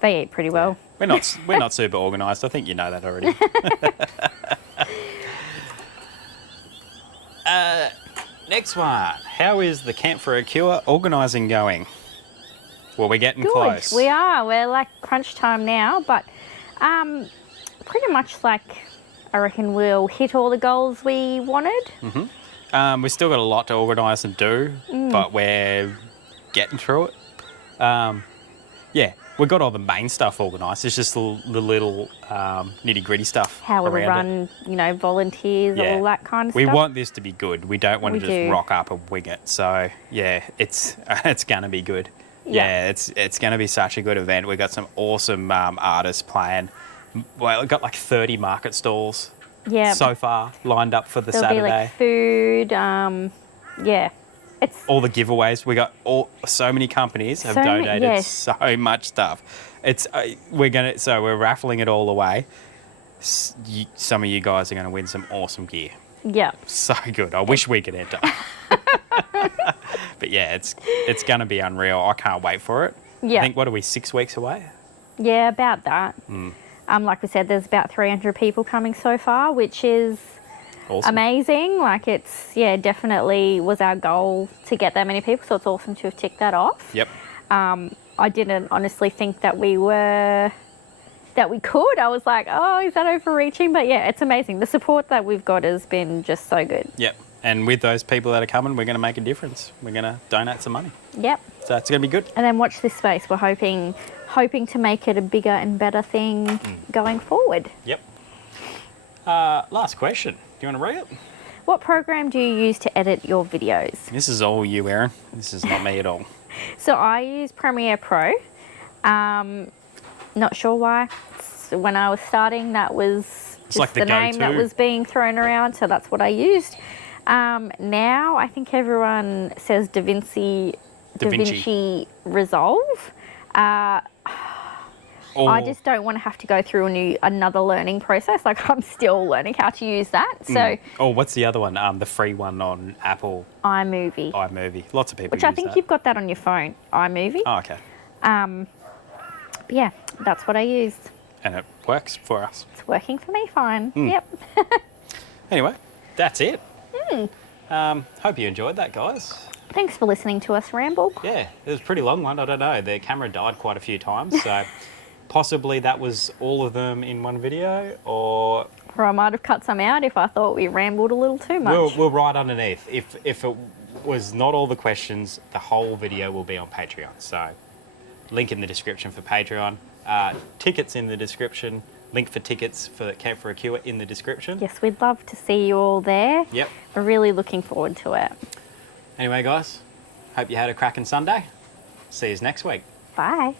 they eat pretty well. Yeah. We're not super organised. I think you know that already. Next one. How is the Camp for a Cure organising going? Well, we're getting close. We are. We're like crunch time now, but pretty much like I reckon we'll hit all the goals we wanted. Mm-hmm. We've still got a lot to organise and do, but we're getting through it. We've got all the main stuff organised. It's just the little nitty-gritty stuff. How we run, volunteers, all that kind of stuff. We want this to be good. We don't want to just rock up and wing it. So, yeah, it's going to be good. Yeah, it's going to be such a good event. We've got some awesome artists playing. Well, we've got like 30 market stalls. Yeah. So far lined up for the Saturday. There'll be like food, it's all the giveaways. We got so many companies have donated so much stuff. It's we're raffling it all away. Some of you guys are going to win some awesome gear. Yeah. So good. I wish we could enter. But yeah, it's going to be unreal. I can't wait for it. Yeah. I think, what are we, 6 weeks away? Yeah, about that. Like we said, there's about 300 people coming so far, which is awesome. Amazing. Like definitely was our goal to get that many people. So it's awesome to have ticked that off. Yep. I didn't honestly think that we could. I was like, oh, is that overreaching? But yeah, it's amazing. The support that we've got has been just so good. Yep. And with those people that are coming, we're going to make a difference. We're going to donate some money. Yep. So it's going to be good. And then watch this space. We're hoping to make it a bigger and better thing going forward. Yep. Last question. Do you want to read it? What program do you use to edit your videos? This is all you, Aaron. This is not me at all. So I use Premiere Pro. Not sure why. When I was starting, that was just like the name that was being thrown around, so that's what I used. Now I think everyone says DaVinci Resolve. I just don't want to have to go through another learning process. Like, I'm still learning how to use that. So. What's the other one? The free one on Apple. iMovie. Lots of people Which use I think you've got that on your phone. iMovie. Oh, okay. Yeah, that's what I used. And it works for us. It's working for me fine. Yep. Anyway, that's it. Hope you enjoyed that, guys. Thanks for listening to us ramble. Yeah, it was a pretty long one. I don't know. The camera died quite a few times, so possibly that was all of them in one video, or I might have cut some out if I thought we rambled a little too much. We'll write underneath. If it was not all the questions, the whole video will be on Patreon. So Link in the description for Patreon. Tickets in the description. Link for tickets for Camp for a Cure in the description. Yes, we'd love to see you all there. Yep. We're really looking forward to it. Anyway, guys, hope you had a cracking Sunday. See you next week. Bye.